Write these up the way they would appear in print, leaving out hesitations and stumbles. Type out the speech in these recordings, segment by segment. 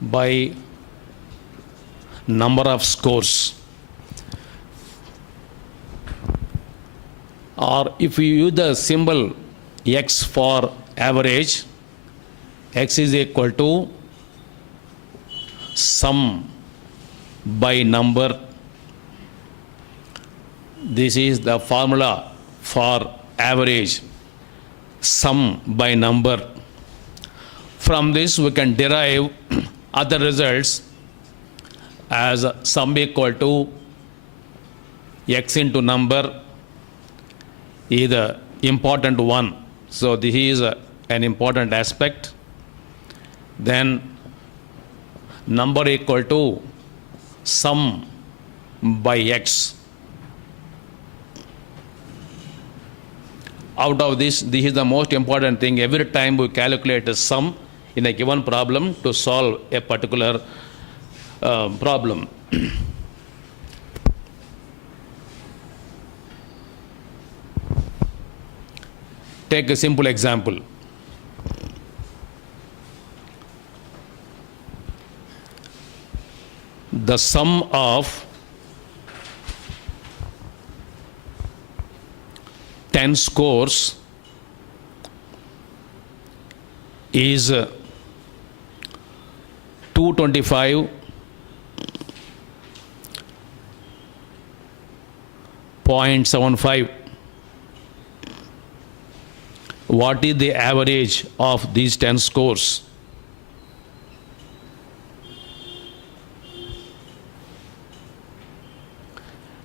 by number of scores. Or if you use the symbol x for average, x is equal to sum by number. This is the formula for average, sum by number. From this we can derive other results as sum equal to x into number is the important one. So this is an important aspect. Then number equal to sum by x. Out of this is the most important thing. Every time we calculate a sum in a given problem to solve a particular problem. Take a simple example. The sum of 10 scores is 225.75. What is the average of these 10 scores?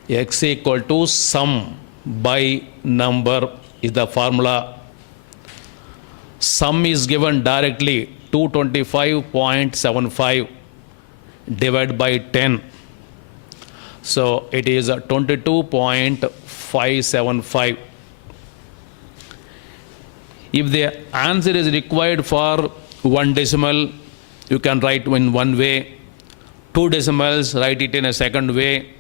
X equal to sum by number is the formula. Sum is given directly 225.75 divided by 10. So it is 22.575. If the answer is required for one decimal, you can write in one way. Two decimals, write it in a second way.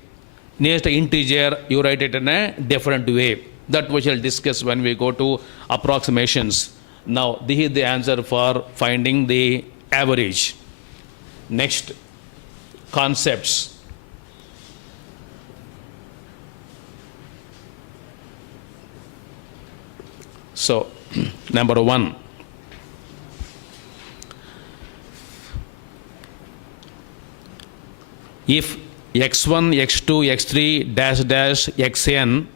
Next integer, you write it in a different way. That we shall discuss when we go to approximations. Now, this is the answer for finding the average. Next, concepts. So, number one, if x1, x2, x3, dash dash, xn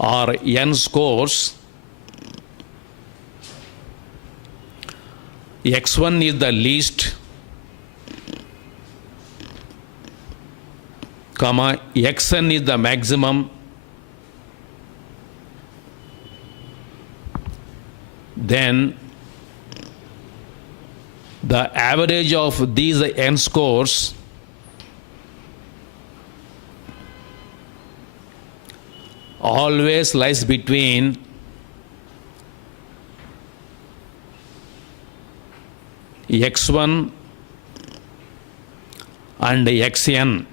are n scores, x1 is the least, comma, xn is the maximum, then the average of these n scores always lies between x1 and xn.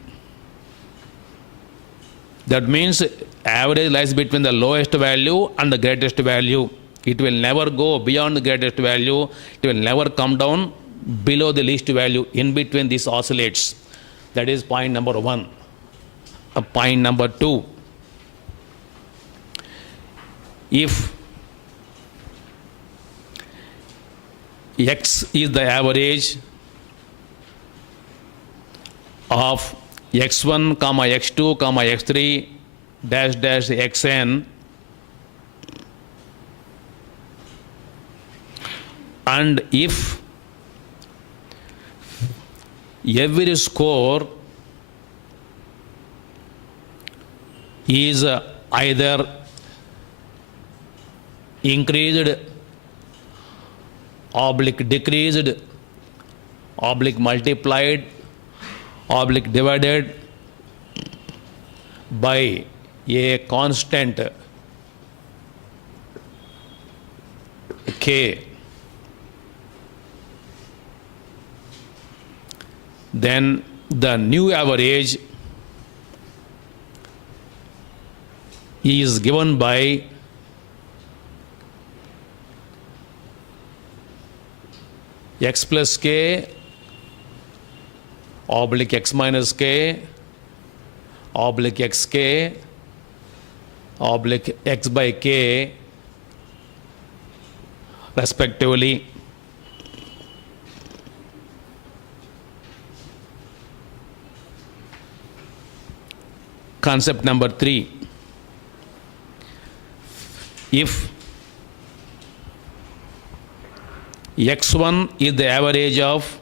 That means average lies between the lowest value and the greatest value. It will never go beyond the greatest value. It will never come down below the least value. In between this oscillates. That is point number one. Point number two. If x is the average of x1, x2, x3, dash dash xn, and if every score is either increased, oblique decreased, oblique multiplied, oblique divided by a constant k, then the new average is given by x plus k oblique x minus k oblique xk oblique x by k respectively. Concept number 3. If x1 is the average of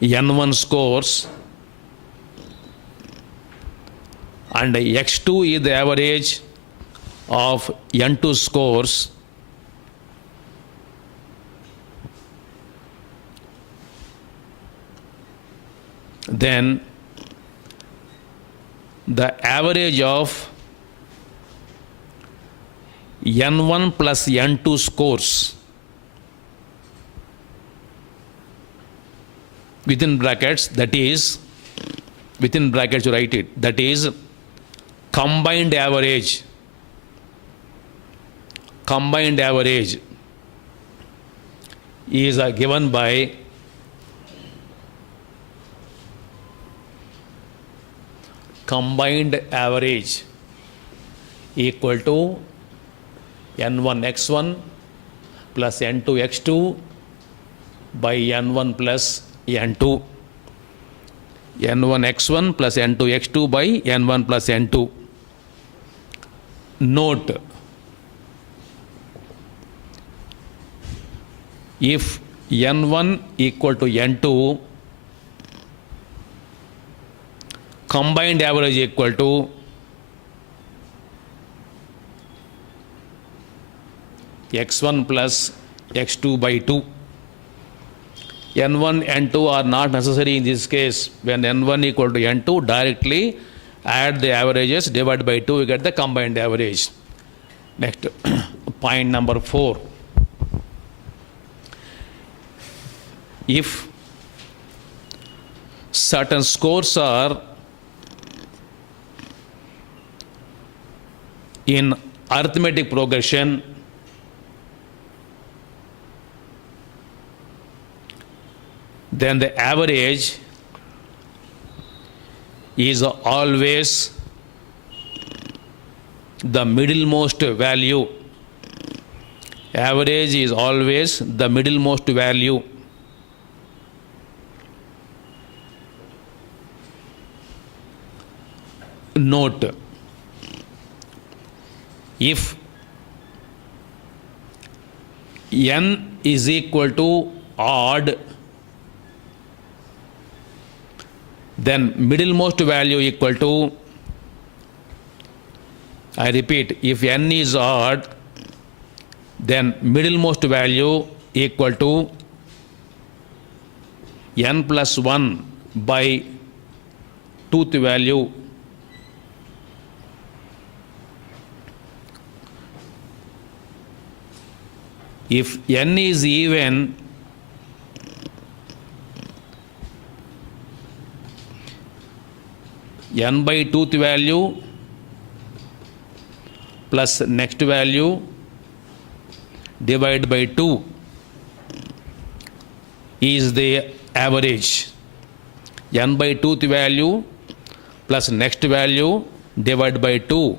n1 scores and x2 is the average of n2 scores, then the average of n1 plus n2 scores within brackets, that is, within brackets you write it, that is combined average is given by combined average equal to n1 x1 plus n2 x2 by n1 plus n2, n1 x1 plus n2 x2 by n1 plus n2. Note, if n1 equal to n2, combined average equal to x1 plus x2 by 2. n1, n2 are not necessary in this case. When n1 equal to n2, directly add the averages, divide by 2, you get the combined average. Next, point number 4. If certain scores are in arithmetic progression, then the average is always the middlemost value. Average is always the middlemost value. Note, if n is equal to odd, then middlemost value equal to, I repeat, if n is odd, then middlemost value equal to n plus 1 by tooth value. If n is even, n by tooth value plus next value divided by 2 is the average. N by tooth value plus next value divided by 2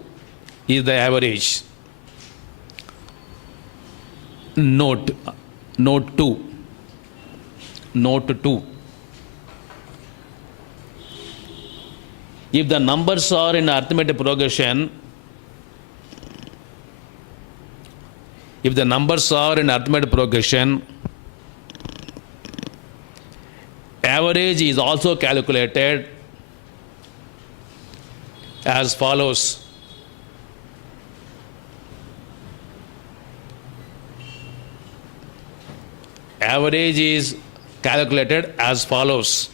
is the average. Note 2. If the numbers are in arithmetic progression, average is also calculated as follows. Average is calculated as follows.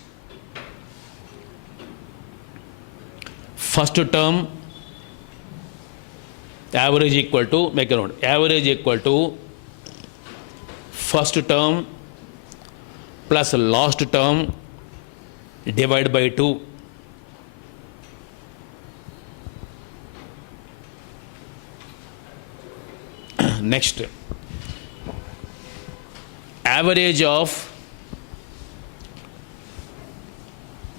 First term, average equal to, make a note, average equal to first term plus last term divided by 2. Next, average of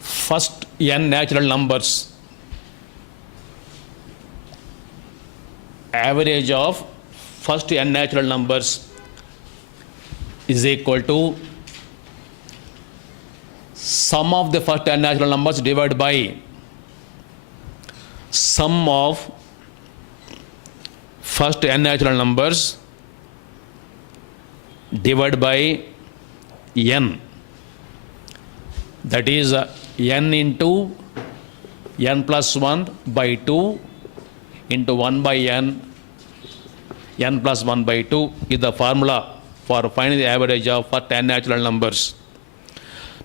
first n natural numbers, average of first n natural numbers is equal to sum of the first n natural numbers divided by sum of first n natural numbers divided by n, that is n into n plus 1 by 2 into 1 by n plus 1 by 2 is the formula for finding the average of first n natural numbers.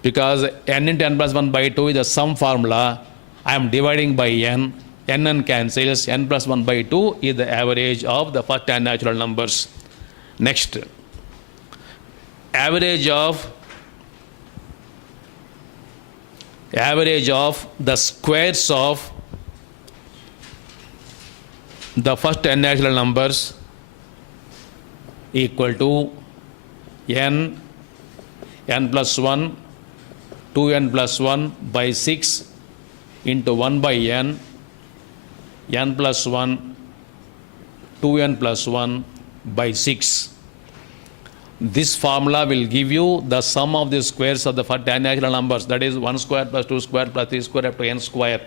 Because n into n plus 1 by 2 is the sum formula, I am dividing by n cancels, n plus 1 by 2 is the average of the first n natural numbers. Next, average of the squares of the first n natural numbers equal to n plus 1, 2n plus 1 by 6 into 1 by n plus 1, 2n plus 1 by 6. This formula will give you the sum of the squares of the first n natural numbers, that is 1 square plus 2 square plus 3 square up to n square.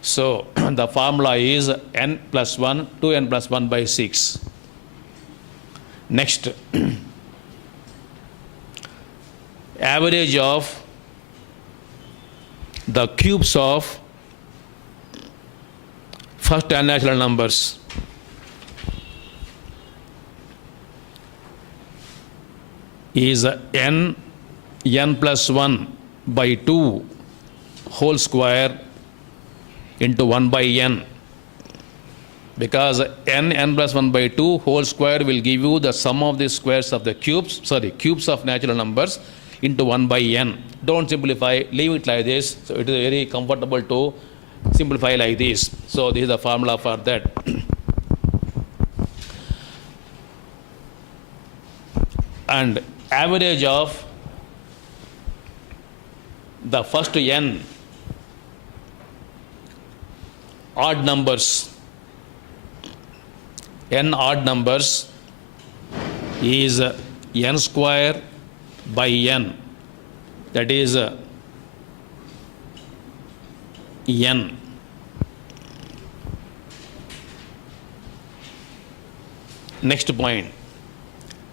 So the formula is n plus 1, 2n plus 1 by 6. Next, average of the cubes of first n natural numbers is n plus 1 by 2 whole square into 1 by n, because n plus 1 by 2 whole square will give you the sum of the squares of the cubes of natural numbers into 1 by n. Don't simplify, leave it like this. So it is very comfortable to simplify like this. So this is the formula for that. And average of the first n odd numbers, n odd numbers is n square by n, that is n. Next point,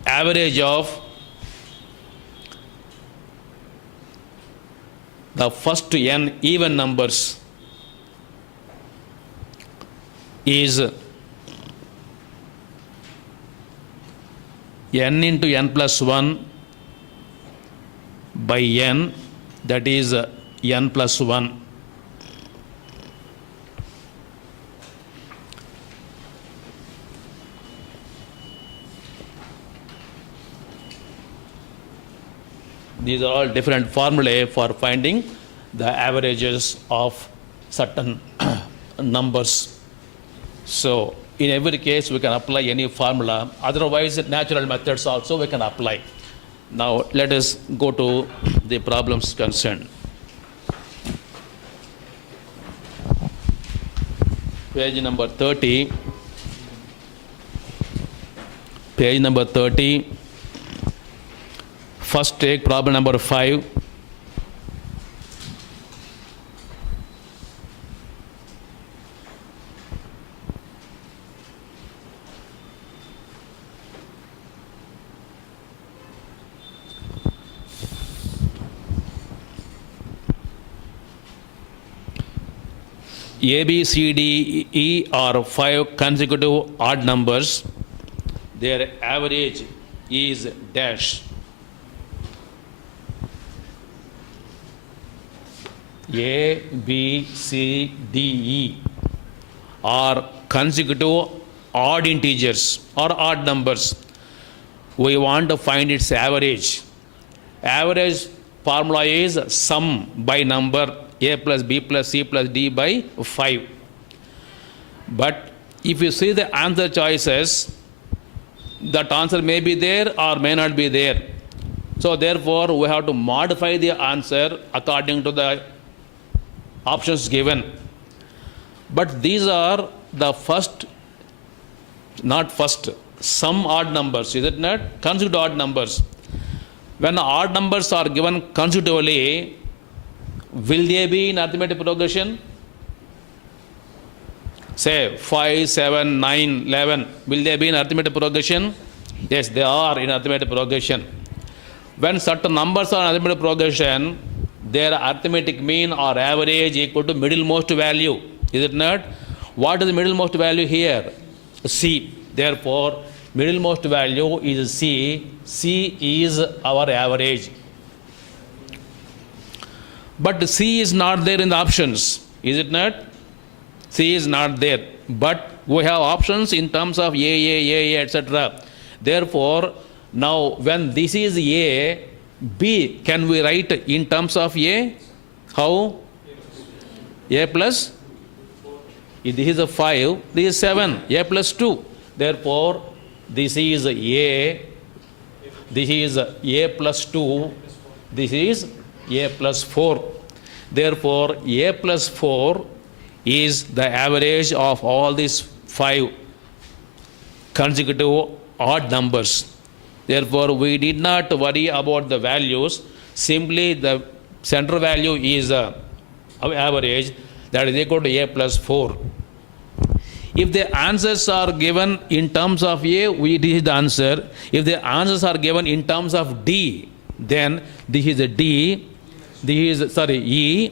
average of the first n even numbers is n into n plus 1 by n, that is n plus 1. These are all different formulae for finding the averages of certain numbers. So in every case we can apply any formula, otherwise natural methods also we can apply. Now let us go to the problems concerned. Page number 30. Page number 30. First take problem number 5. A, B, C, D, E are 5 consecutive odd numbers. Their average is dash. A, B, C, D, E are consecutive odd integers or odd numbers. We want to find its average. Average formula is sum by number A plus B plus C plus D by 5. But if you see the answer choices, that answer may be there or may not be there. So therefore, we have to modify the answer according to the options given. But these are the some odd numbers, is it not? Consecutive odd numbers. When odd numbers are given consecutively, will they be in arithmetic progression? Say 5, 7, 9, 11. Will they be in arithmetic progression? Yes, they are in arithmetic progression. When certain numbers are in arithmetic progression, their arithmetic mean or average equal to middlemost value. Is it not? What is the middlemost value here? C. Therefore, middlemost value is C. C is our average. But C is not there in the options. Is it not? C is not there. But we have options in terms of A, etc. Therefore, now when this is A, B can we write in terms of A? How? A plus? This is a 5, this is 7, A plus 2. Therefore, this is A, this is A plus 2, this is A plus 4. Therefore, A plus 4 is the average of all these 5 consecutive odd numbers. Therefore, we did not worry about the values. Simply the center value is average, that is equal to A plus 4. If the answers are given in terms of A, this is the answer. If the answers are given in terms of D, then this is a D, this is, E,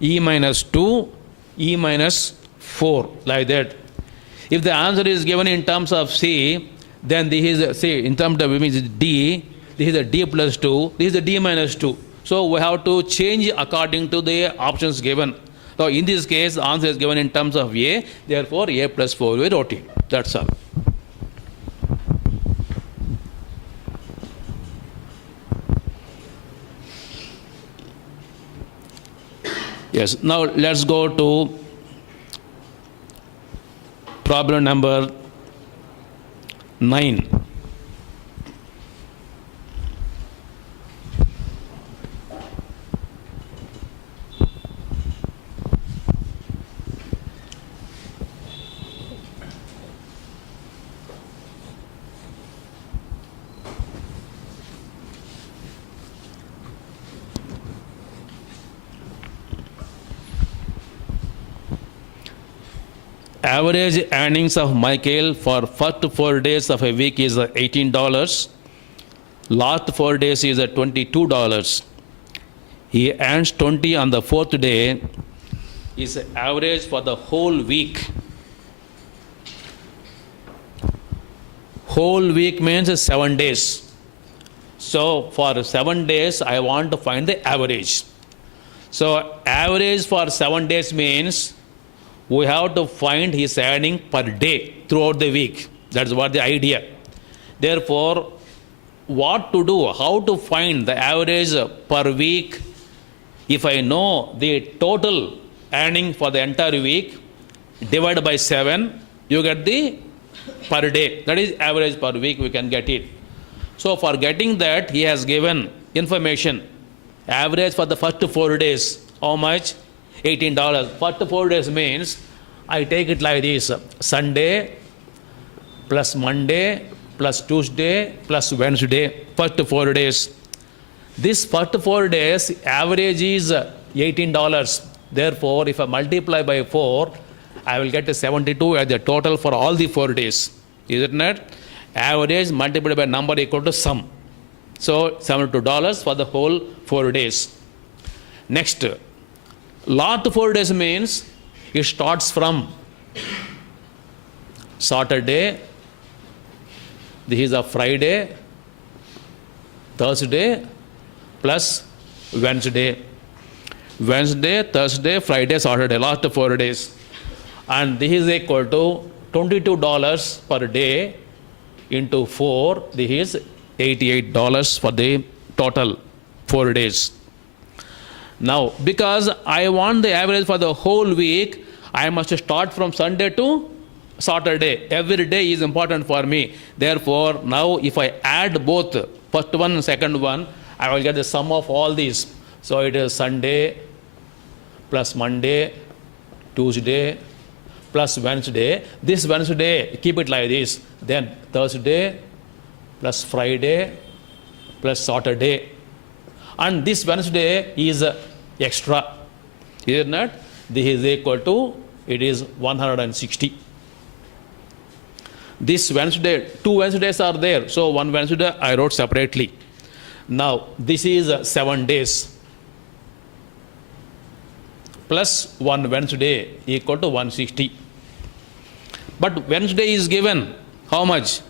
E minus 2, E minus 4, like that. If the answer is given in terms of C, then this is, say, in terms of D, this is a D plus 2, this is a D minus 2. So we have to change according to the options given. So in this case, the answer is given in terms of A, therefore A plus 4 we wrote it. That's all. Yes, now let's go to problem number 9. Average earnings of Michael for first 4 days of a week is $18. Last 4 days is $22. He earns 20 on the 4th day. His average for the whole week. Whole week means 7 days. So for 7 days, I want to find the average. So average for 7 days means we have to find his earning per day throughout the week. That's what the idea. Therefore, what to do, how to find the average per week? If I know the total earning for the entire week, divide by 7, you get the per day. That is average per week, we can get it. So for getting that, he has given information. Average for the first 4 days, how much? $18. First 4 days means, I take it like this: Sunday plus Monday plus Tuesday plus Wednesday, first 4 days. This first 4 days, average is $18. Therefore, if I multiply by 4, I will get 72 as the total for all the 4 days. Is it not? Average multiplied by number equal to sum. So $72 for the whole 4 days. Next, last 4 days means it starts from Saturday, this is a Friday, Thursday plus Wednesday. Wednesday, Thursday, Friday, Saturday, last 4 days. And this is equal to $22 per day into 4, this is $88 for the total 4 days. Now, because I want the average for the whole week, I must start from Sunday to Saturday. Every day is important for me. Therefore, now if I add both, first one and second one, I will get the sum of all these. So it is Sunday plus Monday, Tuesday plus Wednesday. This Wednesday, keep it like this. Then Thursday plus Friday plus Saturday. And this Wednesday is extra. Is it not? This is equal to, it is 160. This Wednesday, 2 Wednesdays are there. So one Wednesday I wrote separately. Now this is 7 days. Plus 1 Wednesday equal to 160. But Wednesday is given how much?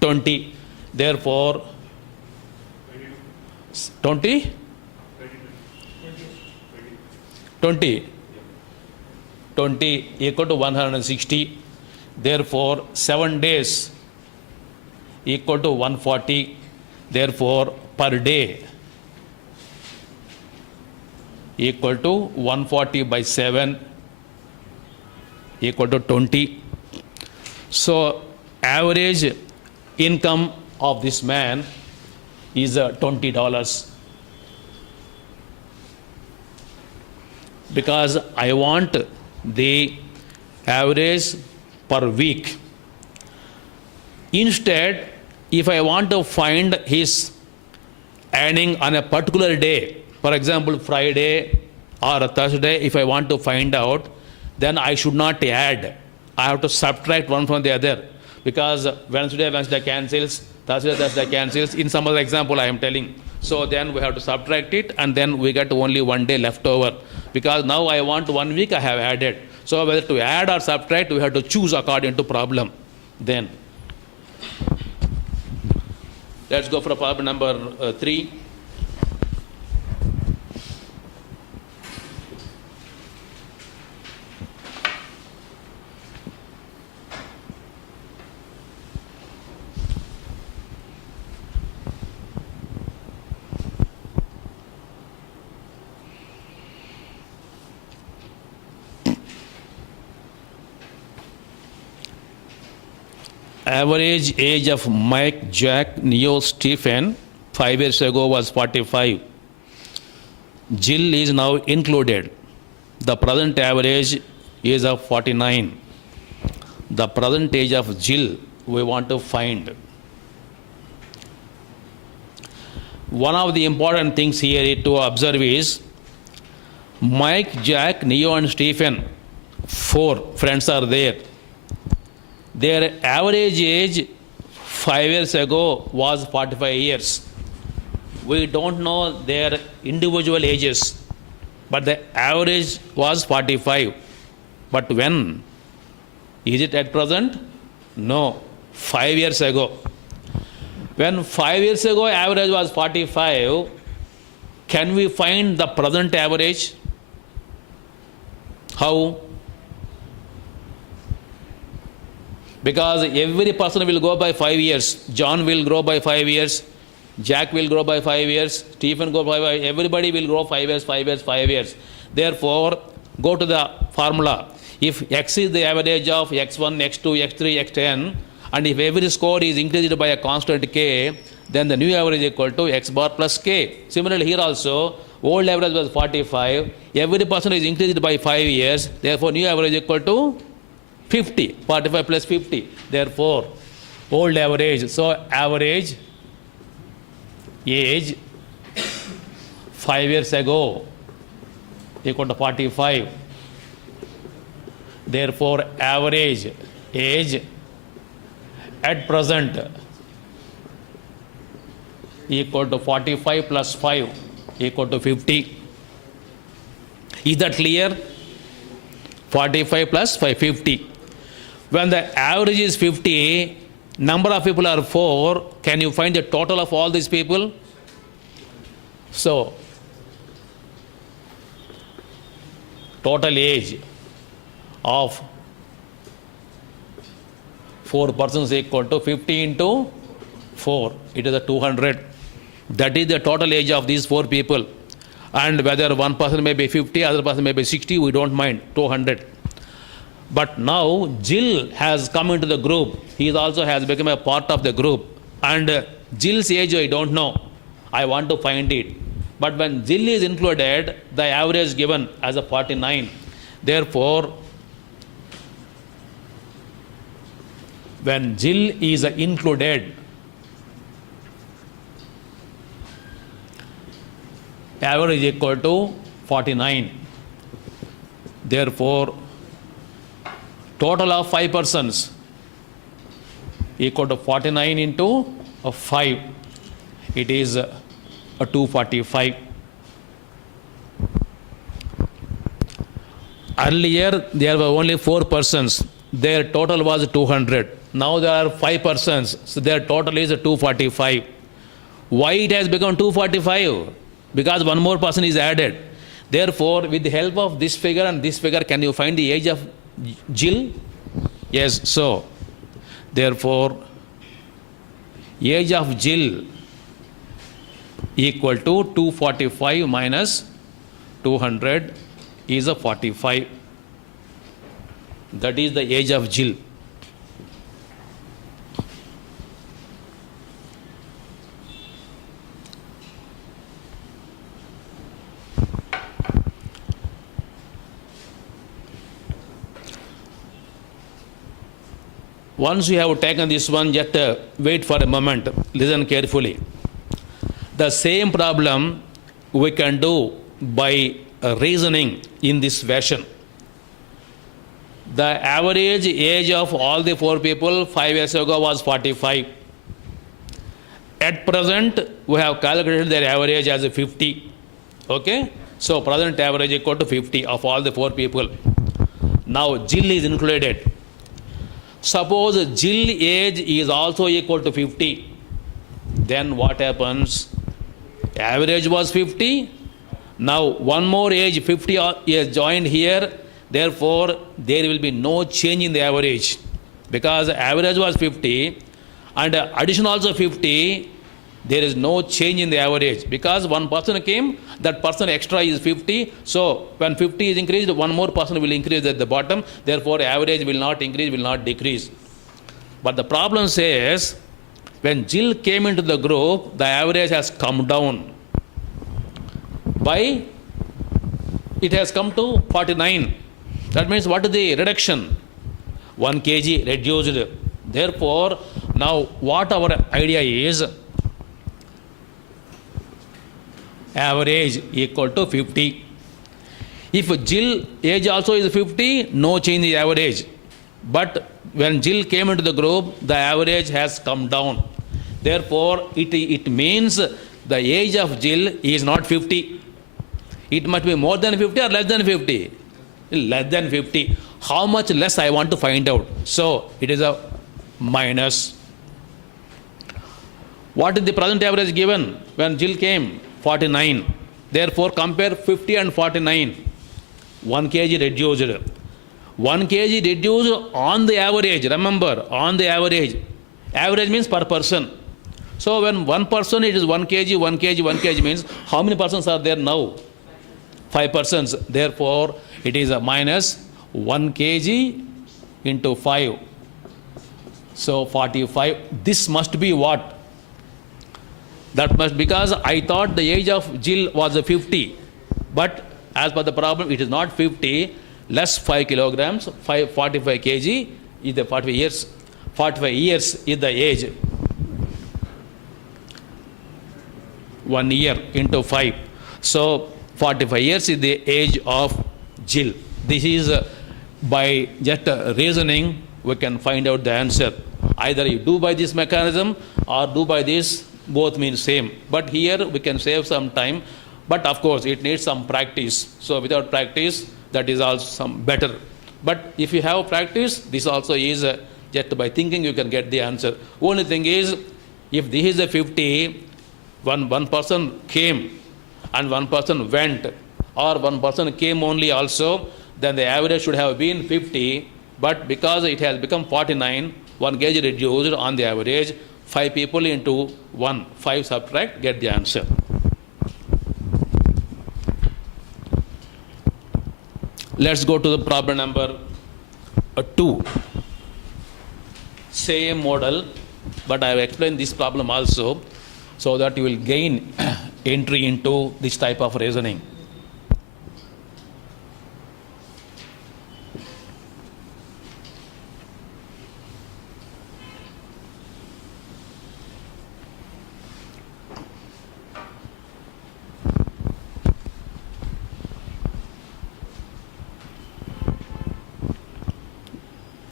20. Therefore, 20? 20. 20 equal to 160. Therefore, 7 days equal to 140. Therefore, per day equal to 140 by 7 equal to 20. So, average income of this man is $20. Because I want the average per week. Instead, if I want to find his earning on a particular day, for example, Friday or Thursday, if I want to find out, then I should not add. I have to subtract one from the other. Because Wednesday cancels, Thursday cancels. In some other example I am telling. So then we have to subtract it, and then we get only 1 day left over. Because now I want 1 week I have added. So whether to add or subtract, we have to choose according to problem. Then let's go for problem number 3. Average age of Mike, Jack, Neo, Stephen 5 years ago was 45. Jill is now included. The present average is of 49. The present age of Jill we want to find. One of the important things here to observe is Mike, Jack, Neo and Stephen, 4 friends are there. Their average age 5 years ago was 45 years. We don't know their individual ages, but the average was 45. But when? Is it at present? No, 5 years ago. When 5 years ago average was 45, can we find the present average? How? Because every person will go by 5 years. John will grow by 5 years. Jack will grow by 5 years. Stephen go by 5 years. Everybody will grow 5 years, 5 years, 5 years. Therefore, go to the formula. If x is the average of x1, x2, x3, xn, and if every score is increased by a constant k, then the new average is equal to x bar plus k. Similarly, here also, old average was 45. Every person is increased by 5 years. Therefore, new average is equal to 50, 45 plus 50. Therefore, old average. So, average age 5 years ago equal to 45. Therefore, average age at present equal to 45 plus 5 equal to 50. Is that clear? 45 plus 5, 50. When the average is 50, number of people are 4, can you find the total of all these people? So, total age of 4 persons equal to 50 into 4. It is a 200. That is the total age of these 4 people. And whether one person may be 50, other person may be 60, we don't mind, 200. But now Jill has come into the group. He also has become a part of the group. And Jill's age I don't know. I want to find it. But when Jill is included, the average given as a 49. Therefore, when Jill is included, average is equal to 49. Therefore, total of 5 persons equal to 49 into 5. It is 245. Earlier, there were only 4 persons. Their total was 200. Now there are 5 persons. So their total is 245. Why it has become 245? Because one more person is added. Therefore, with the help of this figure and this figure, can you find the age of Jill? Yes, so therefore, age of Jill equal to 245 minus 200 is a 45. That is the age of Jill. Once you have taken this one, just wait for a moment, listen carefully. The same problem we can do by reasoning in this fashion. The average age of all the 4 people 5 years ago was 45. At present, we have calculated their average as 50. Okay? So, present average equal to 50 of all the 4 people. Now, Jill is included. Suppose Jill age is also equal to 50. Then what happens? Average was 50. Now one more age 50 is joined here. Therefore, there will be no change in the average. Because average was 50 and addition also 50, there is no change in the average. Because one person came, that person extra is 50. So when 50 is increased, one more person will increase at the bottom. Therefore, average will not increase, will not decrease. But the problem says, when Jill came into the group, the average has come down. By, it has come to 49. That means what is the reduction? 1 kg reduced. Therefore, now what our idea is, average equal to 50. If Jill age also is 50, no change in average. But when Jill came into the group, the average has come down. Therefore, it means the age of Jill is not 50. It must be more than 50 or less than 50? Less than 50. How much less I want to find out? So, it is a minus. What is the present average given when Jill came? 49. Therefore, compare 50 and 49. 1 kg reduced. 1 kg reduced on the average. Remember, on the average. Average means per person. So, when one person it is 1 kg, 1 kg, 1 kg means how many persons are there now? 5 persons. Therefore, it is a minus 1 kg into 5. So, 45. This must be what? That must, because I thought the age of Jill was 50. But as per the problem, it is not 50. Less 5 kilograms, 45 kg is the 45 years. 45 years is the age. 1 year into 5. So, 45 years is the age of Jill. This is by just reasoning, we can find out the answer. Either you do by this mechanism or do by this, both mean same. But here we can save some time. But of course, it needs some practice. So without practice, that is also some better. But if you have practice, this also is just by thinking you can get the answer. Only thing is, if this is a 50, one person came and one person went, or one person came only also, then the average should have been 50. But because it has become 49, 1 kg reduced on the average, 5 people into 1, 5 subtract, get the answer. Let's go to the problem number 2. Same model, but I have explained this problem also, so that you will gain entry into this type of reasoning.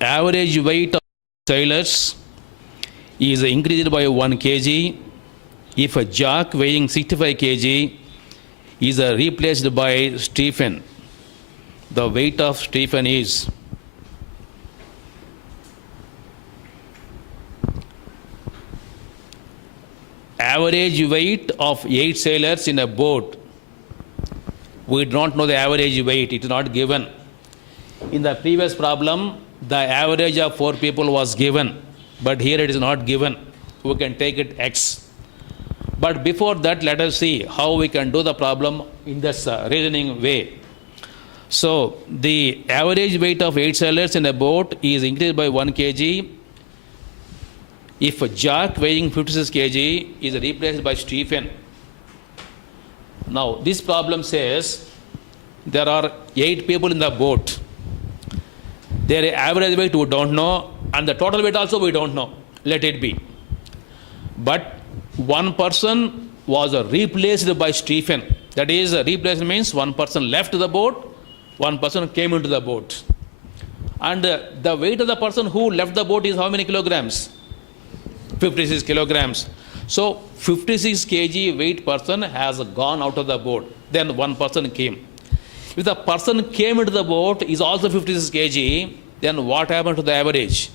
Average weight of sailors is increased by 1 kg if a Jack weighing 65 kg is replaced by Stephen. The weight of Stephen is average weight of 8 sailors in a boat. We do not know the average weight, it is not given. In the previous problem, the average of 4 people was given, but here it is not given. We can take it X. But before that, let us see how we can do the problem in this reasoning way. So, the average weight of 8 sailors in a boat is increased by 1 kg if a Jack weighing 56 kg is replaced by Stephen. Now, this problem says there are 8 people in the boat. Their average weight we don't know, and the total weight also we don't know. Let it be. But one person was replaced by Stephen. That is, replaced means one person left the boat, one person came into the boat. And the weight of the person who left the boat is how many kilograms? 56 kilograms. So 56 kg weight person has gone out of the boat. Then one person came. If the person came into the boat is also 56 kg, then what happened to the average?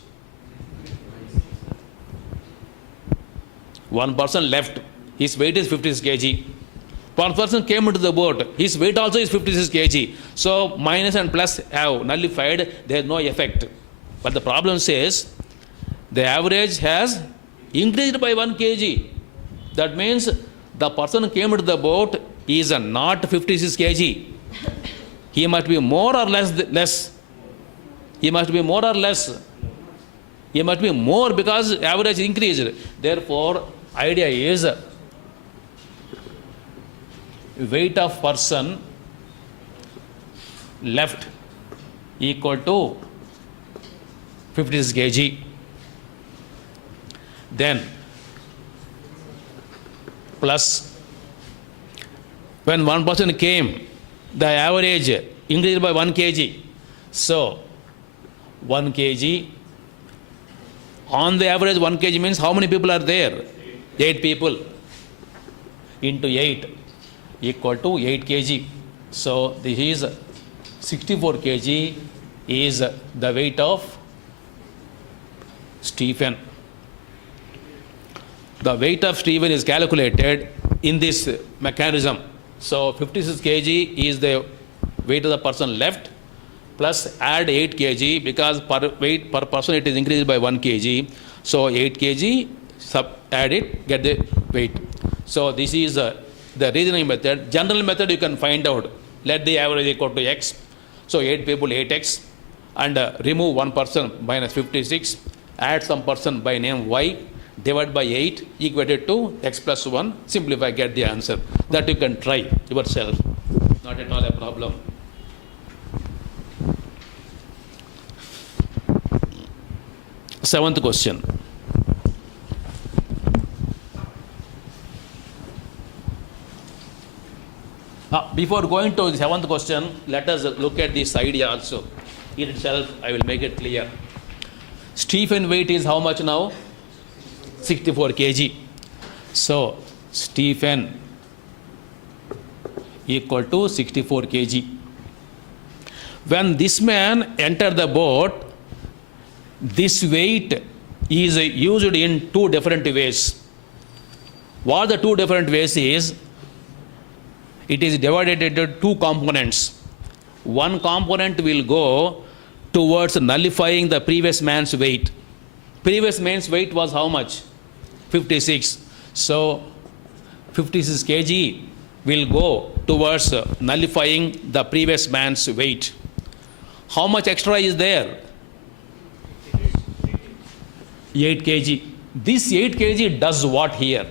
One person left, his weight is 56 kg. One person came into the boat, his weight also is 56 kg. So minus and plus have nullified, there is no effect. But the problem says the average has increased by 1 kg. That means the person came into the boat is not 56 kg. He must be more or less. He must be more or less. He must be more because average increased. Therefore, idea is weight of person left equal to 56 kg. Then plus when one person came, the average increased by 1 kg. So 1 kg on the average 1 kg means how many people are there? 8 people into 8 equal to 8 kg. So this is 64 kg is the weight of Stephen. The weight of Stephen is calculated in this mechanism. So 56 kg is the weight of the person left, plus add 8 kg because per weight per person it is increased by 1 kg. So 8 kg add it, get the weight. So this is the reasoning method. General method you can find out. Let the average equal to x. So 8 people 8x and remove one person minus 56. Add some person by name y. Divide by 8 equated to x plus 1. Simplify, get the answer. That you can try yourself. Not at all a problem. Seventh question. Before going to the seventh question, let us look at this idea also. In itself, I will make it clear. Stephen weight is how much now? 64 kg. So, Stephen equal to 64 kg. When this man entered the boat, this weight is used in 2 different ways. What the 2 different ways is, it is divided into 2 components. One component will go towards nullifying the previous man's weight. Previous man's weight was how much? 56. So 56 kg will go towards nullifying the previous man's weight. How much extra is there? 8 kg. This 8 kg does what here?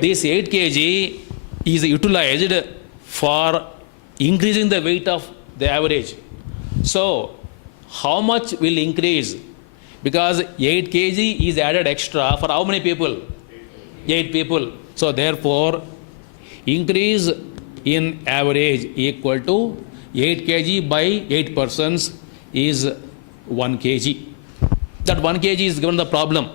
This 8 kg is utilized for increasing the weight of the average. So, how much will increase? Because 8 kg is added extra for how many people? 8 people. So, therefore, increase in average equal to 8 kg by 8 persons is 1 kg. That 1 kg is given the problem.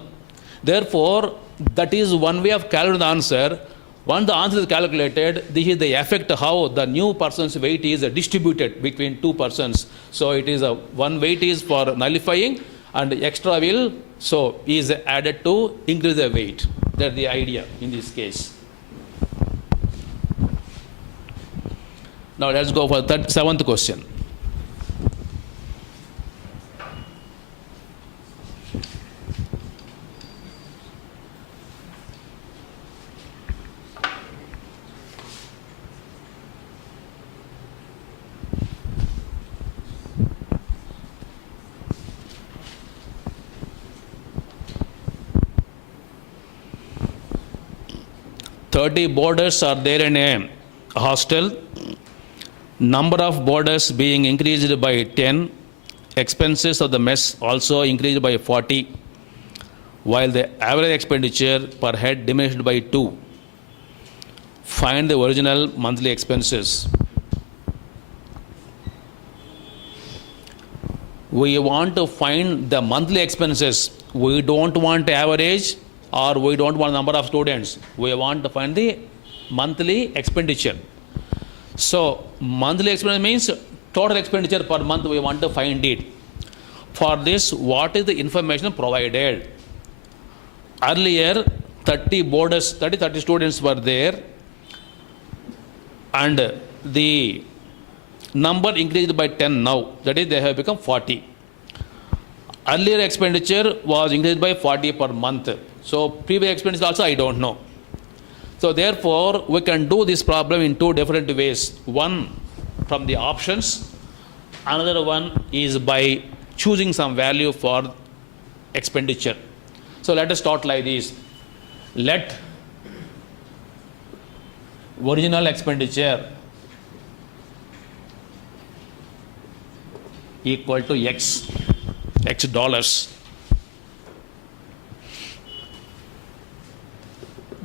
Therefore, that is one way of calculating the answer. Once the answer is calculated, this is the effect how the new person's weight is distributed between two persons. So it is one weight is for nullifying and extra will is added to increase the weight. That's the idea in this case. Now let's go for the seventh question. Thirty boarders are there in a hostel. Number of boarders being increased by 10. Expenses of the mess also increased by 40. While the average expenditure per head diminished by 2. Find the original monthly expenses. We want to find the monthly expenses. We don't want average or we don't want number of students. We want to find the monthly expenditure. So, monthly expenditure means total expenditure per month we want to find it. For this, what is the information provided? Earlier, 30 students were there and the number increased by 10 now. That is, they have become 40. Earlier expenditure was increased by 40 per month. So, previous expenditure also I don't know. So, therefore, we can do this problem in two different ways. One from the options, another one is by choosing some value for expenditure. So, let us start like this. Let original expenditure equal to X dollars.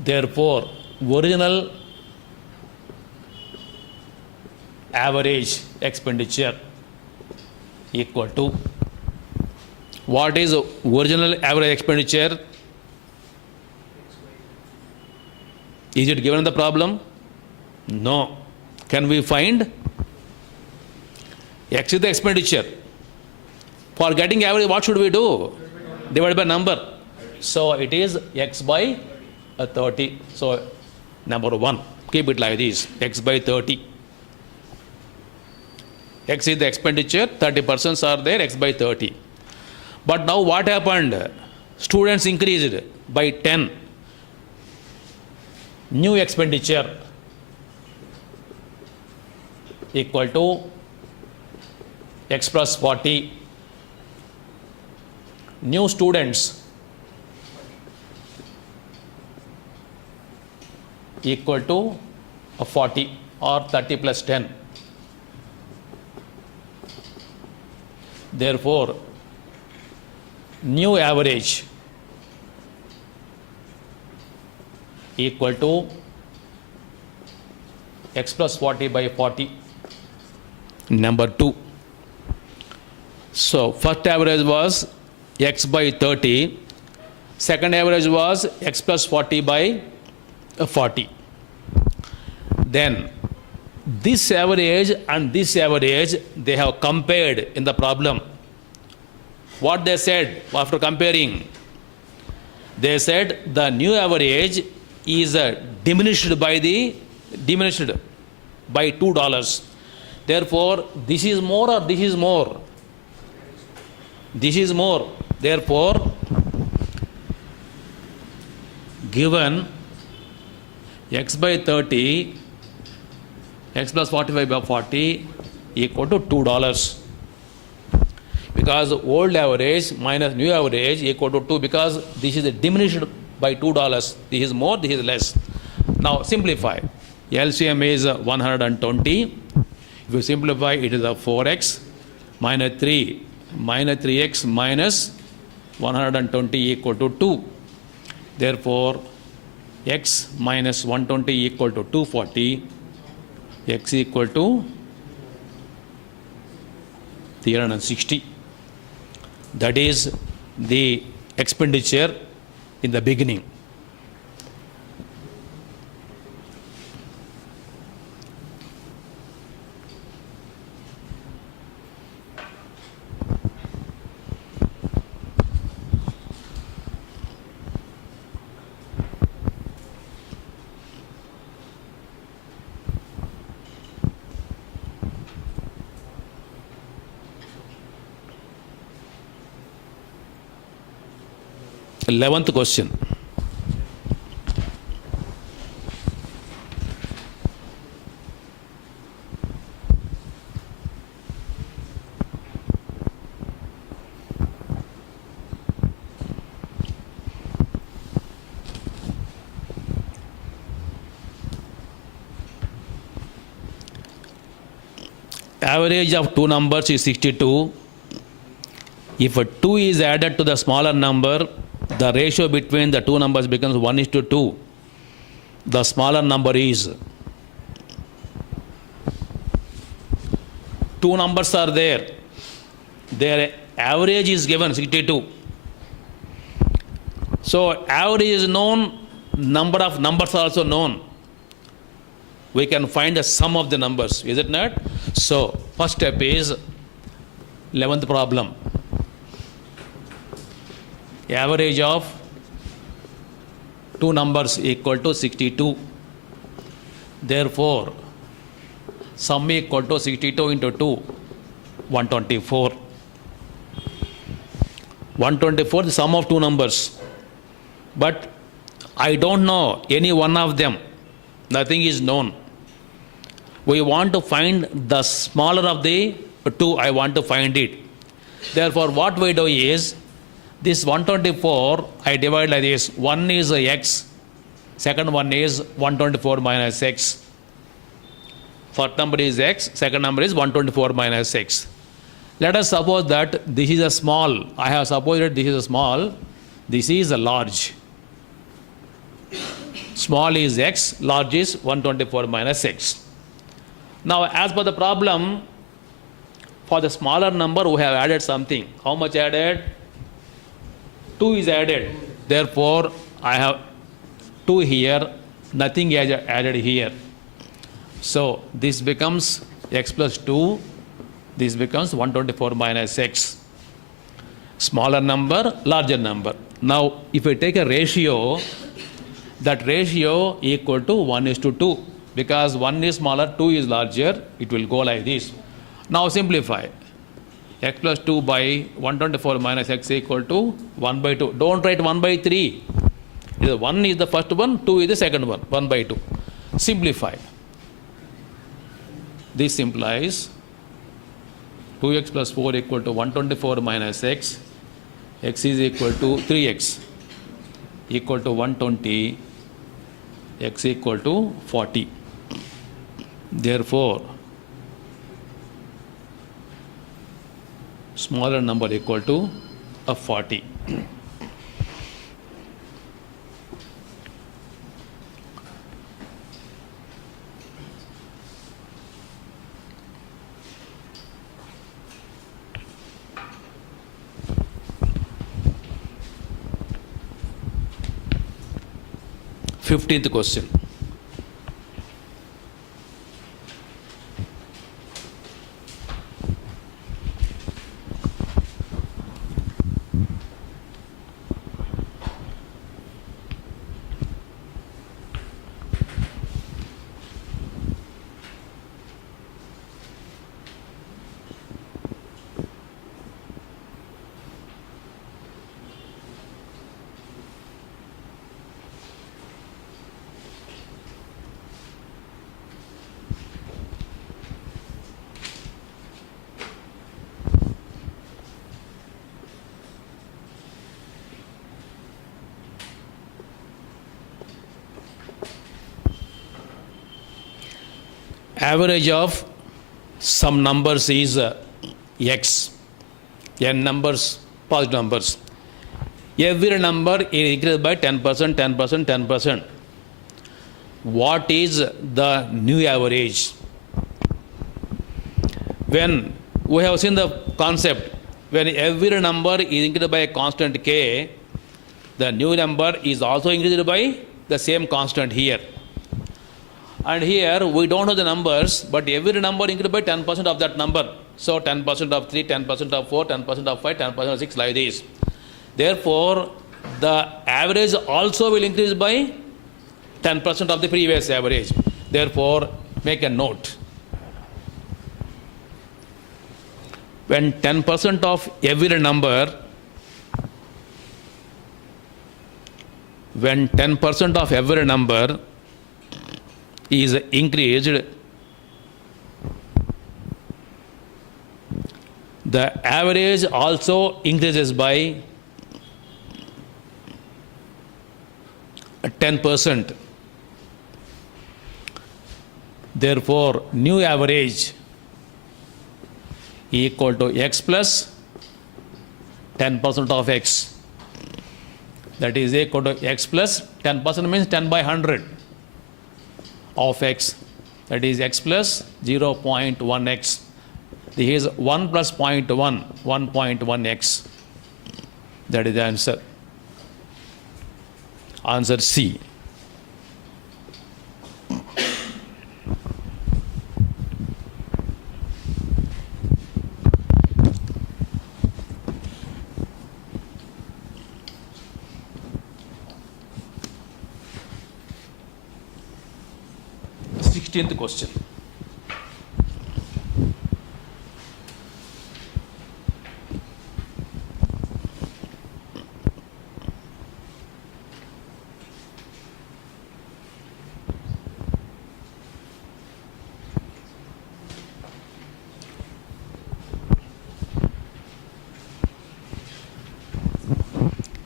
Therefore, original average expenditure equal to, what is original average expenditure? Is it given in the problem? No. Can we find? X is the expenditure. For getting average, what should we do? Divided by number. So it is X by 30. So number 1, keep it like this, X by 30. X is the expenditure, 30% are there, X by 30. But now what happened? Students increased by 10. New expenditure equal to X plus 40. New students equal to 40 or 30 plus 10. Therefore, new average equal to X plus 40 by 40. Number 2. So, first average was X by 30. Second average was X plus 40 by 40. Then this average and this average they have compared in the problem. What they said after comparing? They said the new average is diminished by $2. Therefore, this is more or this is more? This is more. Therefore, given X by 30, X plus 45 by 40 equal to $2. We because old average minus new average equal to 2 because this is diminished by $2. This is more, this is less. Now simplify. LCM is 120. If you simplify, it is a 4x minus 3 minus 3x minus 120 equal to 2. Therefore, x minus 120 equal to 240. X equal to 360. That is the expenditure in the beginning. Eleventh question. Average of two numbers is 62. If a 2 is added to the smaller number, the ratio between the two numbers becomes 1:2. The smaller number is. Two numbers are there. Their average is given 62. So average is known, number of numbers are also known. We can find the sum of the numbers, is it not? So first step is 11th problem. Average of two numbers equal to 62. Therefore, sum equal to 62 into 2, 124. 124 the sum of two numbers. But I don't know any one of them. Nothing is known. We want to find the smaller of the two. I want to find it. Therefore, what we do is, this 124, I divide like this. One is x, second one is 124 minus x. First number is x, second number is 124 minus x. Let us suppose that this is a small. I have supposed that this is a small, this is a large. Small is x, large is 124 minus x. Now, as per the problem, for the smaller number, we have added something. How much added? 2 is added. Therefore, I have 2 here, nothing is added here. So, this becomes x plus 2, this becomes 124 minus x. Smaller number, larger number. Now, if we take a ratio, that ratio equal to 1:2. Because 1 is smaller, 2 is larger, it will go like this. Now, simplify. X plus 2 by 124 minus x equal to 1 by 2. Don't write 1 by 3. 1 is the first one, 2 is the second one, 1 by 2. Simplify. This implies 2x plus 4 equal to 124 minus x. X is equal to 3x equal to 120. X equal to 40. Therefore, smaller number equal to 40. Fifteenth question. average of some numbers is x, n numbers, positive numbers. Every number is increased by 10%, 10%, 10%. What is the new average? When we have seen the concept, when every number is increased by a constant k, the new number is also increased by the same constant here. And here we don't know the numbers, but every number increased by 10% of that number. So 10% of 3, 10% of 4, 10% of 5, 10% of 6, like this. Therefore, the average also will increase by 10% of the previous average. Therefore, make a note. When 10% of every number, when 10% of every number is increased, the average also increases by 10%. Therefore, new average equal to x plus 10% of x. That is equal to x plus 10% means 10 by 100 of x. That is x plus 0.1x. This is 1 plus 0.1, 1.1x. That is the answer. Answer C. The question.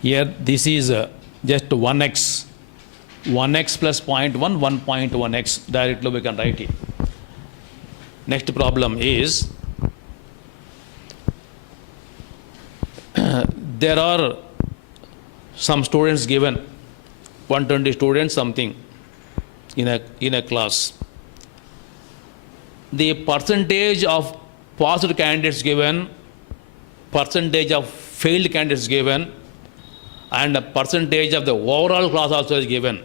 Here this is just 1x. 1x plus 0.1, 1.1x. Directly we can write it. Next problem is, there are some students given, 120 students something in a class. The percentage of passed candidates given, percentage of failed candidates given, and the percentage of the overall class also is given.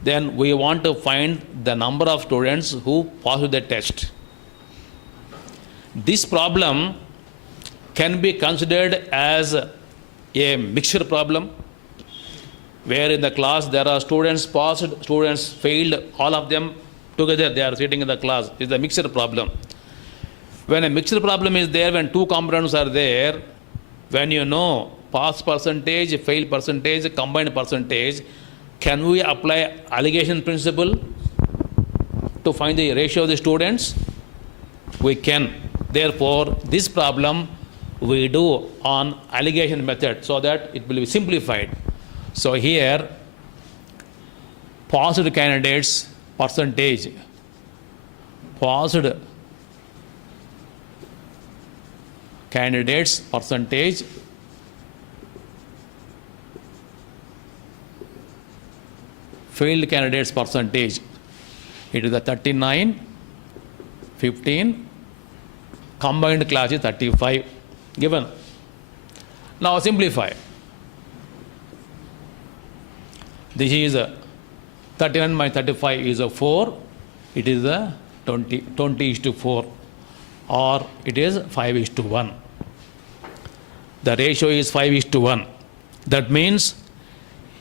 Then we want to find the number of students who passed the test. This problem can be considered as a mixture problem, where in the class there are students passed, students failed, all of them together they are sitting in the class. It's a mixture problem. When a mixture problem is there, when two components are there, when you know pass percentage, fail percentage, combined percentage, can we apply allegation principle to find the ratio of the students? We can. Therefore, this problem we do on allegation method so that it will be simplified. So here, passed candidates percentage, passed candidates percentage, failed candidates percentage. It is the 39, 15, combined class is 35 given. Now simplify. This is 39 minus 35 is a 4. It is a 20 is to 4, or it is 5 is to 1. The ratio is 5 is to 1. That means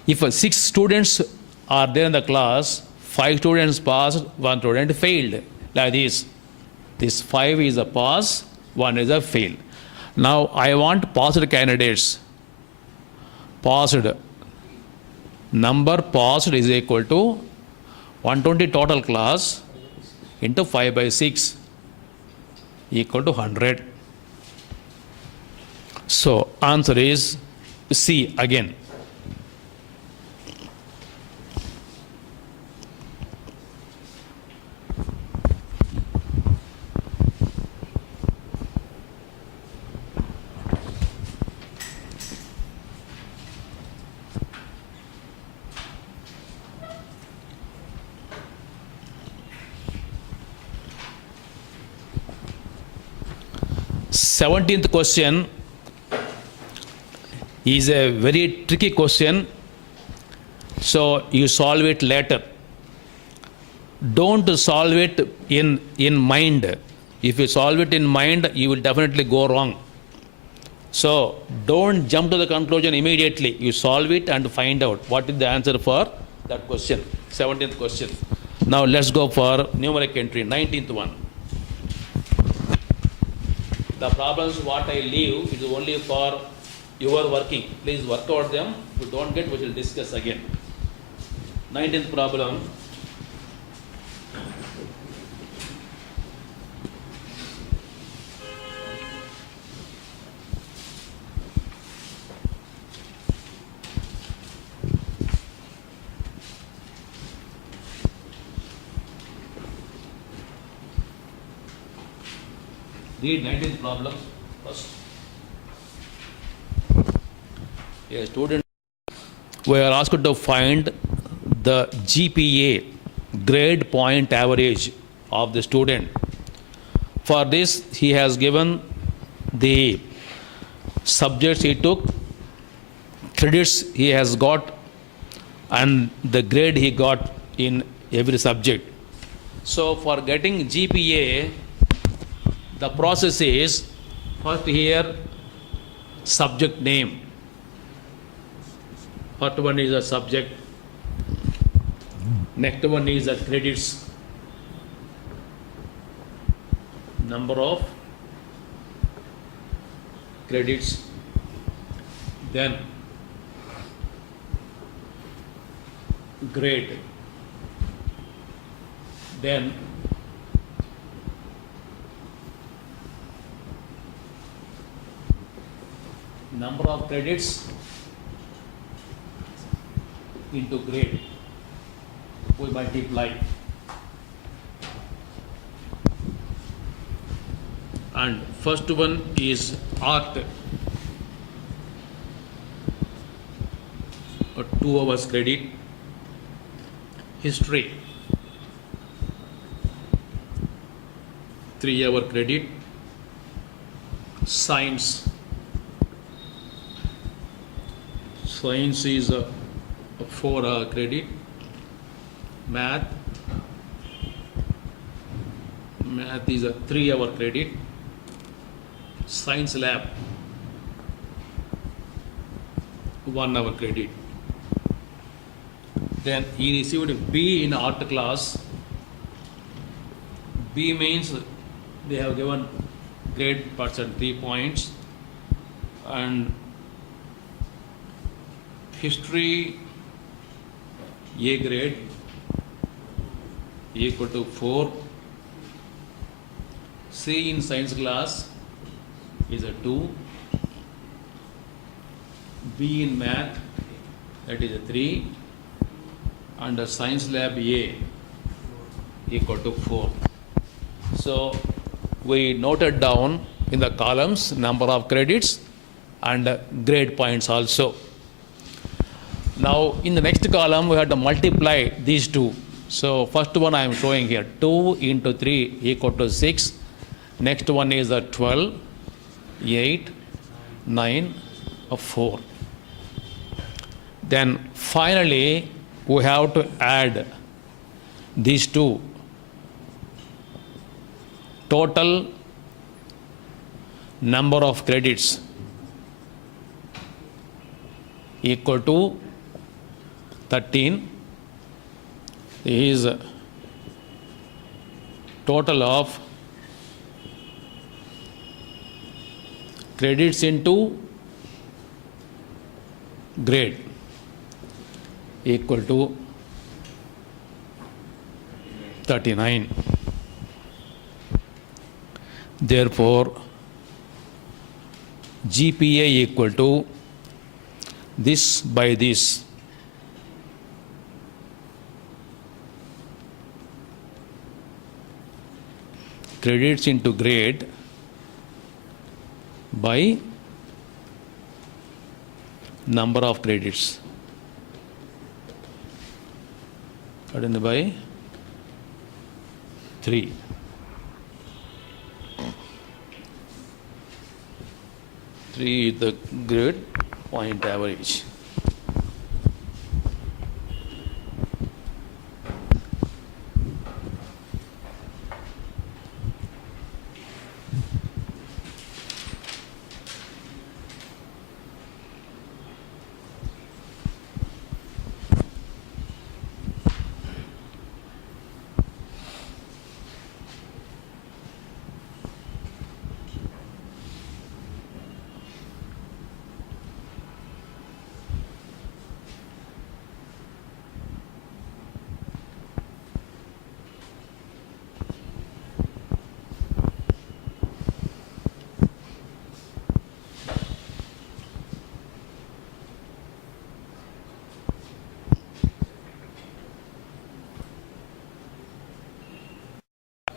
if 6 students are there in the class, 5 students passed, 1 student failed, like this. This 5 is a pass, 1 is a fail. Now I want passed candidates. Passed, number passed is equal to 120 total class into 5 by 6 equal to 100. So answer is C again. 17th question is a very tricky question, so you solve it later. Don't solve it in mind. If you solve it in mind, you will definitely go wrong. So don't jump to the conclusion immediately. You solve it and find out what is the answer for that question, 17th question. Now let's go for numeric entry, 19th one. The problems what I leave is only for your working. Please work out them. If you don't get, we will discuss again. 19th problem. Read 19th problem first. A student, we are asked to find the GPA, grade point average of the student. For this, he has given the subjects he took, credits he has got, and the grade he got in every subject. So for getting GPA, the process is, first here, subject name. First one is a subject. Next one is the credits. Number of credits. Then grade. Then number of credits into grade. We multiply. And first one is art, 2 hours credit. History, 3-hour credit. Science is a 4-hour credit. Math is a 3-hour credit. Science lab, 1-hour credit. Then he received B in art class. B means they have given grade person 3 points, and history A grade equal to 4. C in science class is a 2. B in math, that is a 3. And the science lab A equal to 4. So we noted down in the columns number of credits and grade points also. Now in the next column we have to multiply these two. So first one I am showing here, 2 into 3 equal to 6. Next one is a 12, 8, 9, 4. Then finally we have to add these two. Total number of credits equal to 13 is total of credits into grade equal to 39. Therefore, GPA equal to this by this. Credits into grade by number of credits. And by 3. 3 is the grade point average.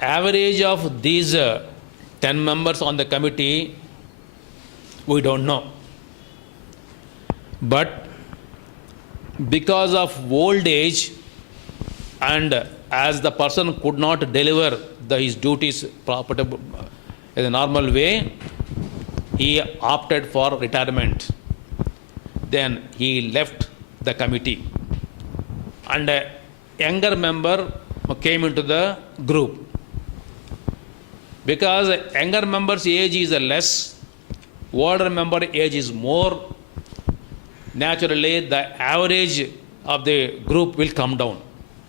Average of these 10 members on the committee, we don't know. But because of old age and as the person could not deliver his duties in a normal way, he opted for retirement. Then he left the committee. And a younger member came into the group. Because younger member's age is less, older member age is more, naturally the average of the group will come down.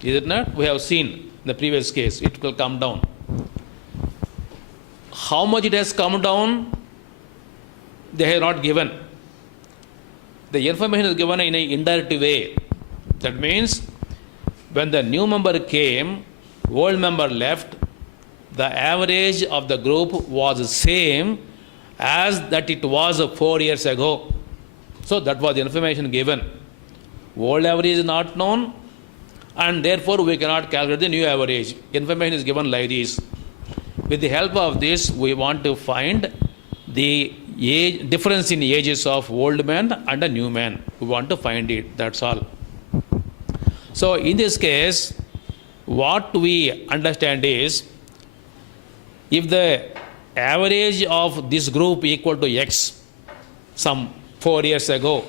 Is it not? We have seen in the previous case, it will come down. How much it has come down, they have not given. The information is given in an indirect way. That means when the new member came, old member left, the average of the group was same as that it was 4 years ago. So that was the information given. Old average is not known, and therefore we cannot calculate the new average. Information is given like this. With the help of this, we want to find the age, difference in ages of old man and a new man. We want to find it, that's all. So in this case, what we understand is, if the average of this group equal to X some 4 years ago,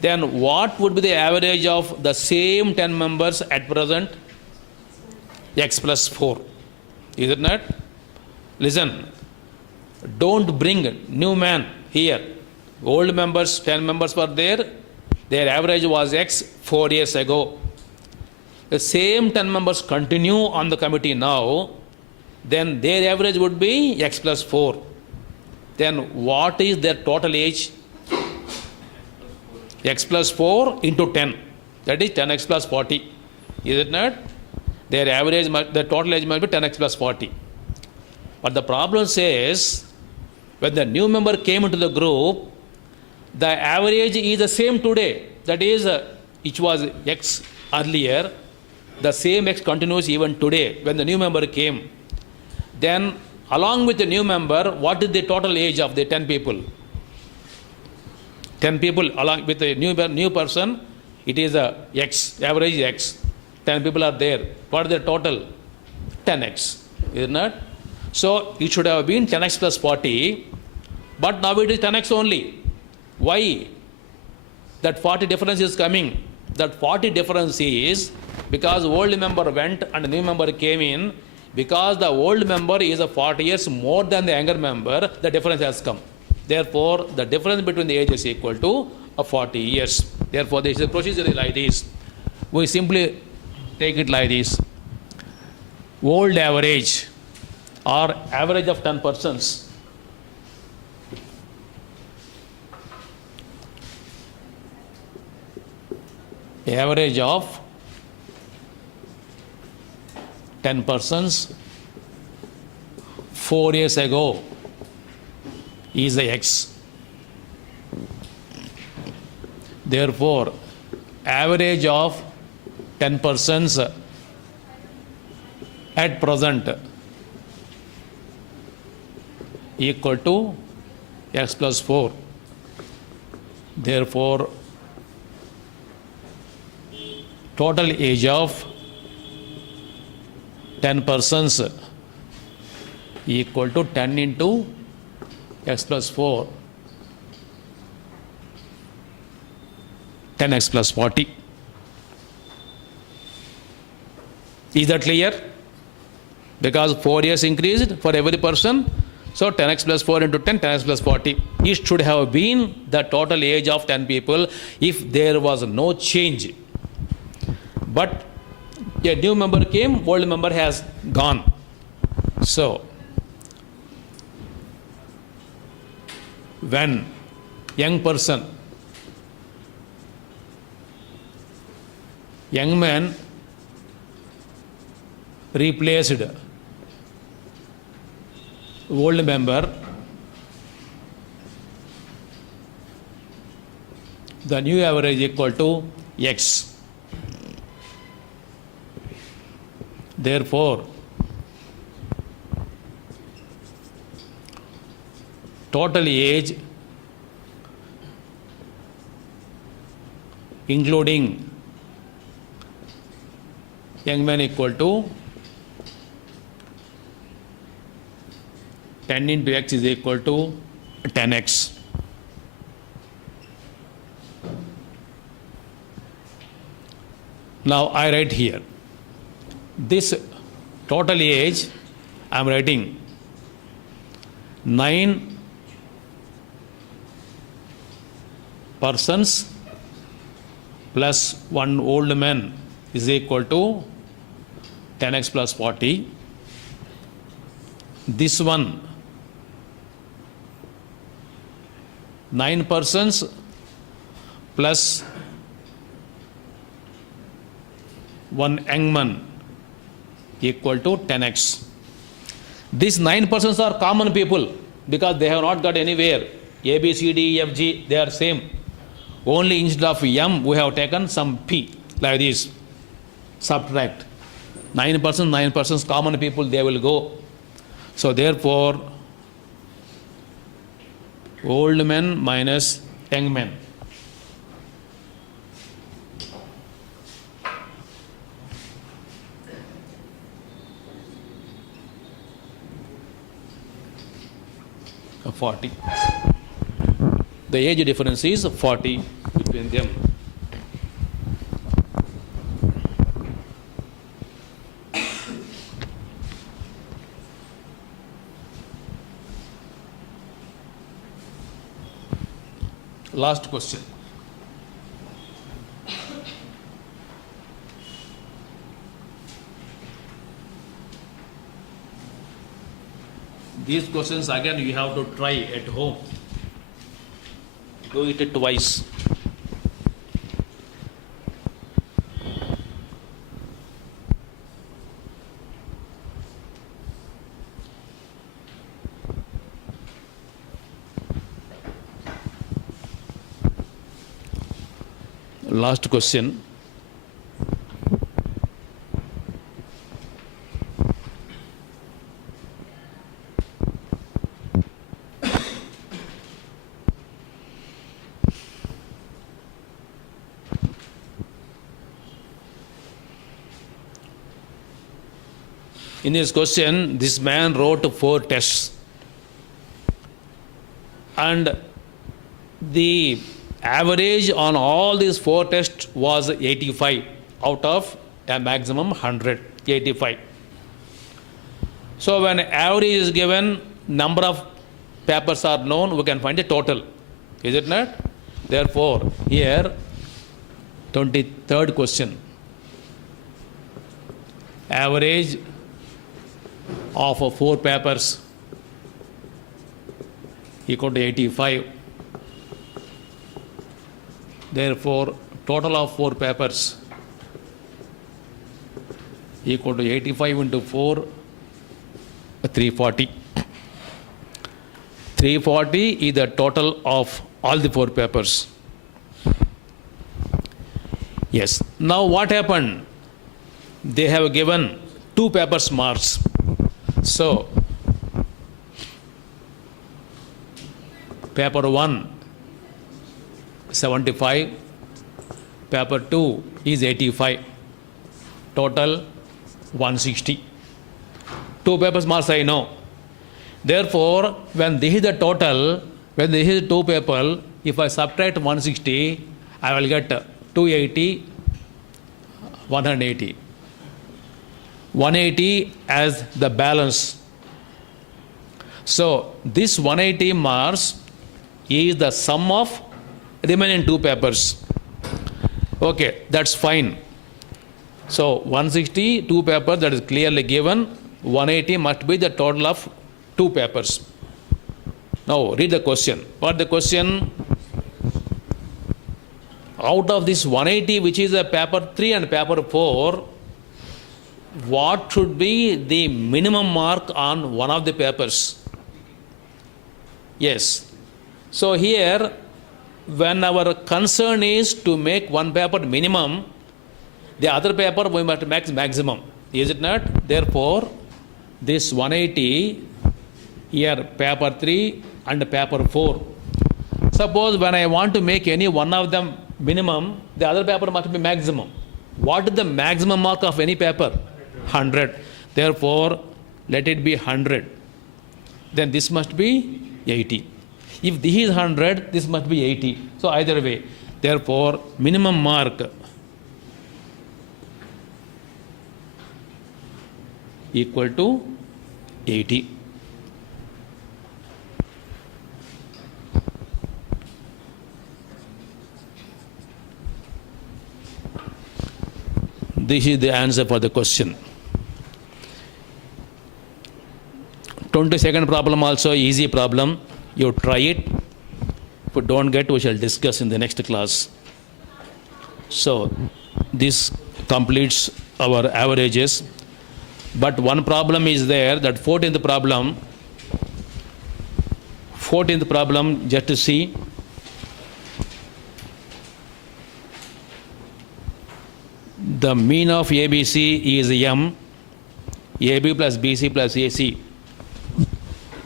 then what would be the average of the same 10 members at present? X plus 4. Is it not? Listen, don't bring new man here. Old members, 10 members were there. Their average was X 4 years ago. The same 10 members continue on the committee now, then their average would be X plus 4. Then what is their total age? X plus 4 into 10. That is 10x plus 40. Is it not? Their average, the total age must be 10x plus 40. But the problem says, when the new member came into the group, the average is the same today. That is, it was X earlier. The same X continues even today when the new member came. Then, along with the new member, what is the total age of the 10 people? 10 people along with the new person, it is a X, average X. 10 people are there. What is the total? 10x, is it not? So, it should have been 10x plus 40, but now it is 10x only. Why? That 40 difference is coming. That 40 difference is because old member went and new member came in. Because the old member is 40 years more than the younger member, the difference has come. Therefore, the difference between the ages is equal to 40 years. Therefore, this is a procedure like this. We simply take it like this. Old average or average of 10 persons. Average of 10 persons 4 years ago is the X. Therefore, average of 10 persons at present equal to X plus 4. Therefore, total age of 10 persons equal to 10 into x plus 4, 10x plus 40. Is that clear? Because 4 years increased for every person, so 10x plus 4 into 10, 10x plus 40. It should have been the total age of 10 people if there was no change. But a new member came, old member has gone. So, when young man replaced old member, the new average equal to x. Therefore, total age including young man equal to 10 into x is equal to 10x. Now I write here, this total age I am writing 9 persons plus 1 old man is equal to 10x plus 40. This one 9 persons plus 1 young man equal to 10x. These 9 persons are common people because they have not got anywhere. A, B, C, D, E, F, G, they are same. Only instead of M, we have taken some P, like this. Subtract. 9 persons, common people, they will go. So therefore, old men minus young men. Of 40. The age difference is 40 between them. Last question. These questions again you have to try at home. Do it twice. Last question. In this question, this man wrote 4 tests, and the average on all these 4 tests was 85 out of a maximum 100, 85. So when average is given, number of papers are known, we can find the total. Is it not? Therefore, here, 23rd question. Average of 4 papers equal to 85. Therefore, total of 4 papers equal to 85 into 4, 340. 340 is the total of all the 4 papers. Yes. Now what happened? They have given 2 papers marks. So, paper 1, 75, paper 2 is 85, total 160. 2 papers marks I know. Therefore, when this is the total, when this is two people, if I subtract 160, I will get 280, 180. 180 as the balance. So this 180 marks is the sum of remaining two papers. Okay, that's fine. So 160, two papers, that is clearly given. 180 must be the total of two papers. Now read the question. What the question? Out of this 180, which is a paper 3 and paper 4, what should be the minimum mark on one of the papers? Yes. So here, when our concern is to make one paper minimum, the other paper we must make maximum. Is it not? Therefore, this 180, here paper 3 and paper 4. Suppose when I want to make any one of them minimum, the other paper must be maximum. What is the maximum mark of any paper? 100. Therefore, let it be 100. Then this must be 80. If this is 100, this must be 80. So either way. Therefore, minimum mark equal to 80. This is the answer for the question. 22nd problem also easy problem. You try it. If you don't get, we shall discuss in the next class. So this completes our averages. But one problem is there, that 14th problem. 14th problem, just to see. The mean of ABC is M, AB plus BC plus AC.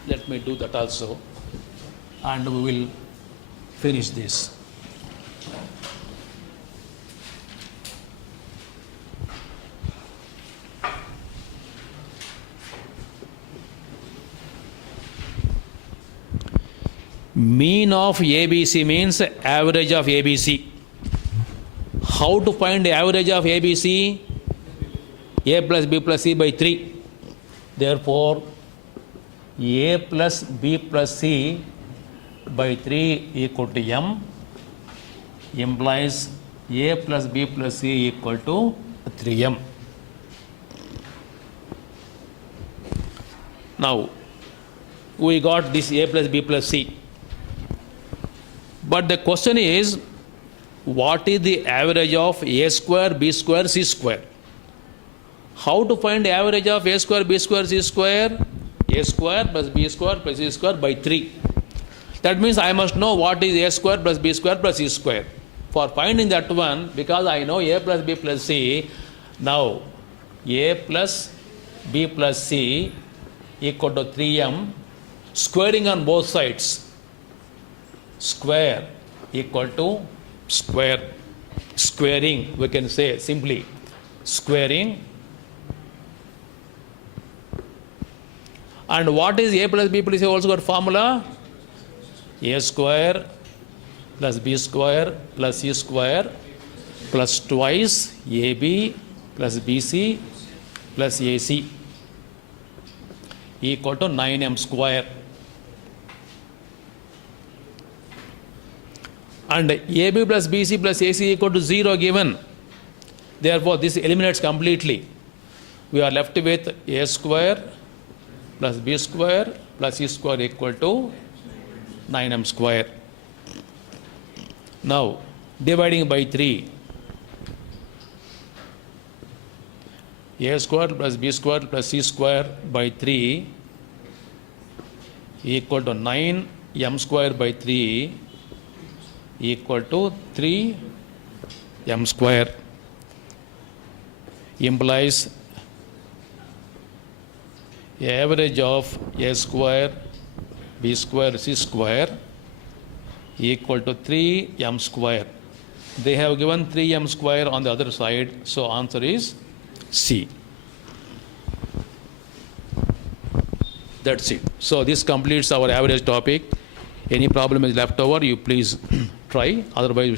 Let me do that also, and we will finish this. Mean of ABC means average of ABC. How to find the average of ABC? A plus B plus C by 3. Therefore, A plus B plus C by 3 equal to M implies A plus B plus C equal to 3M. Now, we got this A plus B plus C. But the question is, what is the average of A square, B square, C square? How to find the average of A square, B square, C square? A square plus B square plus C square by 3. That means I must know what is A square plus B square plus C square. For finding that one, because I know A plus B plus C, now A plus B plus C equal to 3M, squaring on both sides. Square equal to square. Squaring, we can say simply squaring. And what is A plus B plus C also got formula? A square plus B square plus C square plus twice AB plus BC plus AC equal to 9M square. And AB plus BC plus AC equal to 0 given. Therefore, this eliminates completely. We are left with A square plus B square plus C square equal to 9M square. Now, dividing by 3. A square plus B square plus C square by 3 equal to 9M square by 3 equal to 3M square. Implies average of A square, B square, C square equal to 3M square. They have given 3M square on the other side, so answer is C. That's it. So this completes our average topic. Any problem is left over, you please try. Otherwise,